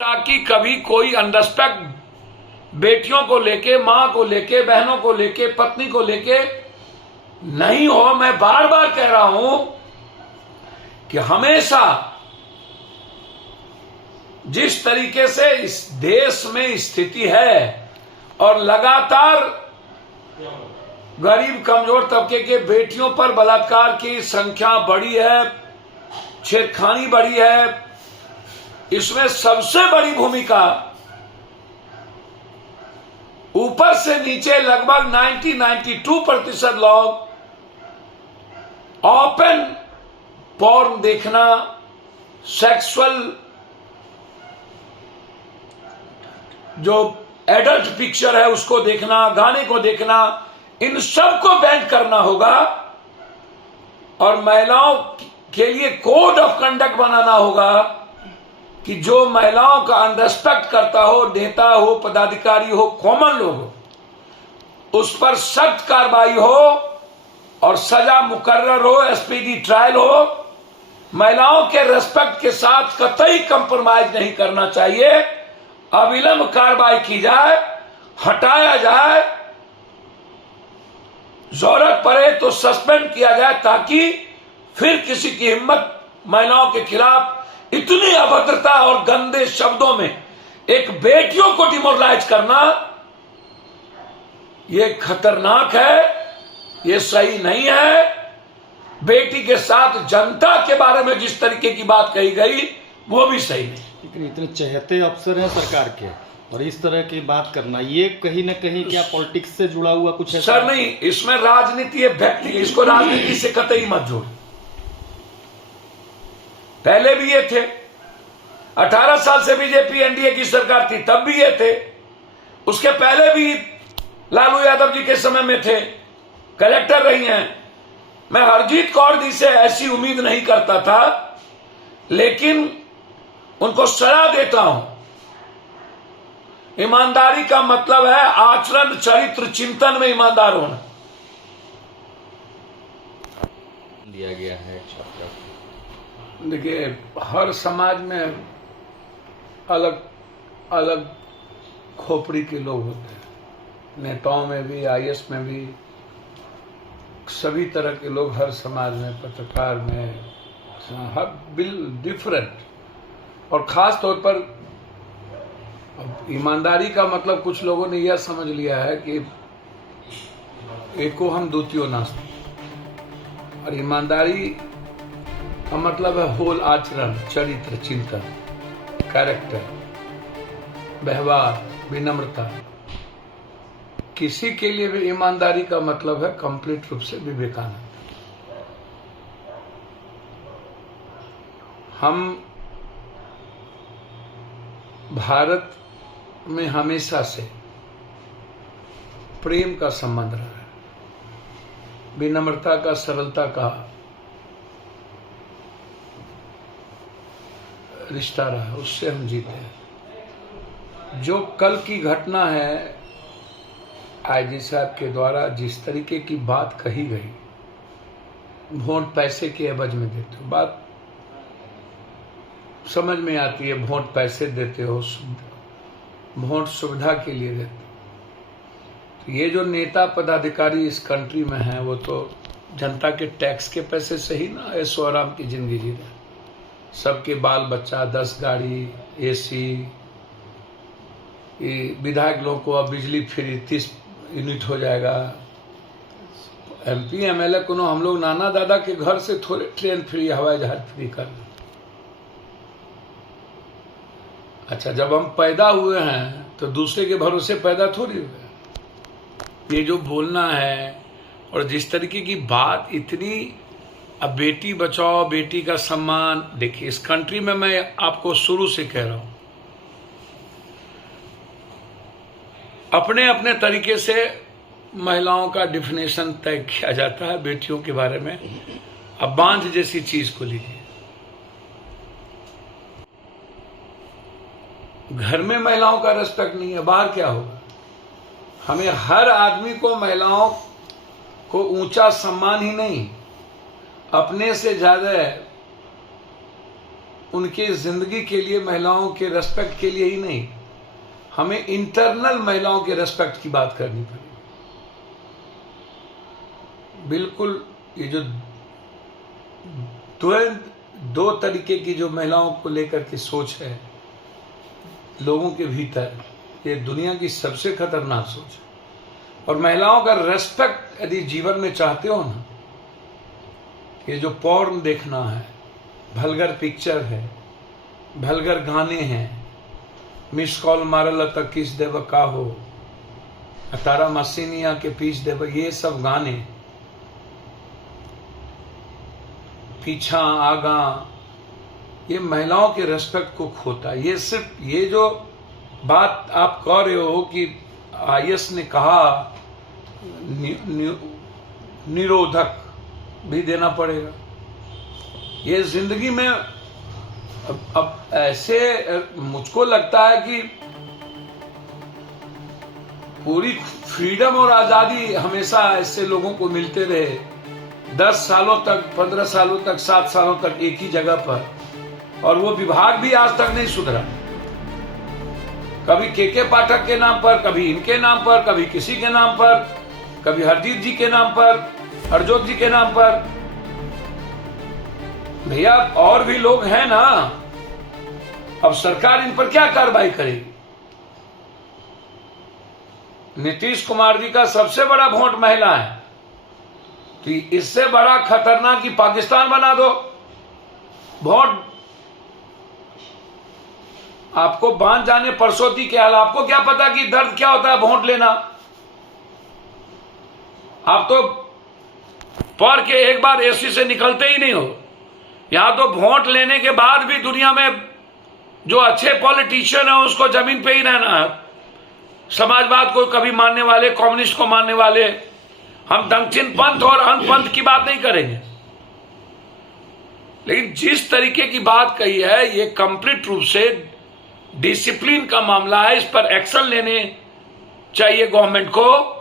ताकि कभी कोई अनरेस्पेक्ट बेटियों को लेके, मां को लेके, बहनों को लेके, पत्नी को लेके नहीं हो। मैं बार बार कह रहा हूं कि हमेशा जिस तरीके से इस देश में स्थिति है और लगातार गरीब कमजोर तबके के बेटियों पर बलात्कार की संख्या बढ़ी है, छेड़खानी बढ़ी है, इसमें सबसे बड़ी भूमिका ऊपर से नीचे लगभग 92% लोग ओपन पॉर्न देखना, सेक्सुअल जो एडल्ट पिक्चर है उसको देखना, गाने को देखना, इन सब को बैन करना होगा और महिलाओं के लिए कोड ऑफ कंडक्ट बनाना होगा कि जो महिलाओं का अनरेस्पेक्ट करता हो, नेता हो, पदाधिकारी हो, कॉमन लोग हो, उस पर सख्त कार्रवाई हो और सजा मुकर्रर हो, एसपीडी ट्रायल हो। महिलाओं के रेस्पेक्ट के साथ कतई कंप्रोमाइज नहीं करना चाहिए। अविलंब कार्रवाई की जाए, हटाया जाए, जरूरत पड़े तो सस्पेंड किया जाए ताकि फिर किसी की हिम्मत महिलाओं के खिलाफ इतनी अभद्रता और गंदे शब्दों में एक बेटियों को डिमोरलाइज करना, यह खतरनाक है, यह सही नहीं है। बेटी के साथ जनता के बारे में जिस तरीके की बात कही गई वो भी सही नहीं। लेकिन इतने चहेते अफसर हैं सरकार के और इस तरह की बात करना, ये कहीं ना कहीं क्या पॉलिटिक्स से जुड़ा हुआ कुछ है? सर नहीं, इसमें राजनीति है, व्यक्ति, इसको राजनीति से कतई मत जोड़। पहले भी ये थे, 18 साल से बीजेपी एनडीए की सरकार थी तब भी ये थे, उसके पहले भी लालू यादव जी के समय में थे, कलेक्टर रही हैं। मैं हरजीत कौर जी से ऐसी उम्मीद नहीं करता था, लेकिन उनको सलाह देता हूं। ईमानदारी का मतलब है आचरण, चरित्र, चिंतन में ईमानदार होना। दिया गया है। देखिए, हर समाज में अलग अलग खोपड़ी के लोग होते हैं, नेताओं में भी, आईएएस में भी, सभी तरह के लोग हर समाज में, पत्रकार में, हर बिल डिफरेंट। और खास तौर पर ईमानदारी का मतलब कुछ लोगों ने यह समझ लिया है कि एको हम द्वितीयो नास्ति, और ईमानदारी का मतलब है होल आचरण, चरित्र, चिंतन, कैरेक्टर, व्यवहार, विनम्रता। किसी के लिए भी ईमानदारी का मतलब है कंप्लीट रूप से विवेकानंद। हम भारत में हमेशा से प्रेम का संबंध रहा है, विनम्रता का, सरलता का रिश्ता रहा है, उससे हम जीते हैं। जो कल की घटना है, आईजी साहब के द्वारा जिस तरीके की बात कही गई, वोट पैसे के एवज में देते हो, बात समझ में आती है। वोट पैसे देते हो, वोट सुविधा के लिए देते हो। तो ये जो नेता पदाधिकारी इस कंट्री में हैं, वो तो जनता के टैक्स के पैसे से ही ना ऐशो आराम की जिंदगी जी रहे। सबके बाल बच्चा, 10 गाड़ी, एसी, विधायक लोगों को अब बिजली फ्री 30 यूनिट हो जाएगा। एमपी एमएलए को हम लोग नाना दादा के घर से थोड़े ट्रेन फ्री, हवाई जहाज फ्री कर दें। अच्छा, जब हम पैदा हुए हैं तो दूसरे के भरोसे पैदा थोड़ी हुए। ये जो बोलना है और जिस तरीके की बात, इतनी, अब बेटी बचाओ, बेटी का सम्मान। देखिए, इस कंट्री में मैं आपको शुरू से कह रहा हूं, अपने अपने तरीके से महिलाओं का डिफिनेशन तय किया जाता है बेटियों के बारे में। अब बांझ जैसी चीज को लीजिए, घर में महिलाओं का रेस्पेक्ट नहीं है, बाहर क्या होगा? हमें हर आदमी को महिलाओं को ऊंचा सम्मान ही नहीं, अपने से ज्यादा उनके जिंदगी के लिए, महिलाओं के रेस्पेक्ट के लिए ही नहीं, हमें इंटरनल महिलाओं के रेस्पेक्ट की बात करनी पड़ेगी। बिल्कुल ये जो दो तरीके की जो महिलाओं को लेकर के सोच है लोगों के भीतर, ये दुनिया की सबसे खतरनाक सोच है। और महिलाओं का रेस्पेक्ट यदि जीवन में चाहते हो ना, ये जो पॉर्न देखना है, भलगर पिक्चर है, भलगर गाने हैं, मिस कॉल मारल तक किस देव का हो, तारा मसीनिया के पीछ देव, ये सब गाने, पीछा आगा, ये महिलाओं के रेस्पेक्ट को खोता है। ये सिर्फ ये जो बात आप कह रहे हो कि आईएस ने कहा निरोधक भी देना पड़ेगा, ये जिंदगी में अब ऐसे मुझको लगता है कि पूरी फ्रीडम और आजादी हमेशा ऐसे लोगों को मिलते रहे, 10 सालों तक, 15 सालों तक, 7 सालों तक एक ही जगह पर, और वो विभाग भी आज तक नहीं सुधरा। कभी के पाठक के नाम पर, कभी इनके नाम पर, कभी किसी के नाम पर, कभी हरजीत जी के नाम पर, हरजोत जी के नाम पर। भैया और भी लोग हैं ना, अब सरकार इन पर क्या कार्रवाई करेगी? नीतीश कुमार जी का सबसे बड़ा वोट महिला है, तो इससे बड़ा खतरनाक कि पाकिस्तान बना दो वोट। आपको बांध जाने परसोती के हाल, आपको क्या पता कि दर्द क्या होता है वोट लेना? आप तो पढ़ के एक बार एसी से निकलते ही नहीं हो। यहां तो वोट लेने के बाद भी दुनिया में जो अच्छे पॉलिटिशियन है उसको जमीन पे ही रहना है। समाजवाद को कभी मानने वाले, कम्युनिस्ट को मानने वाले, हम दक्षिण पंथ और अनपंथ की बात नहीं करेंगे। लेकिन जिस तरीके की बात कही है, ये कंप्लीट रूप से डिसिप्लिन का मामला है, इस पर एक्शन लेने चाहिए गवर्नमेंट को।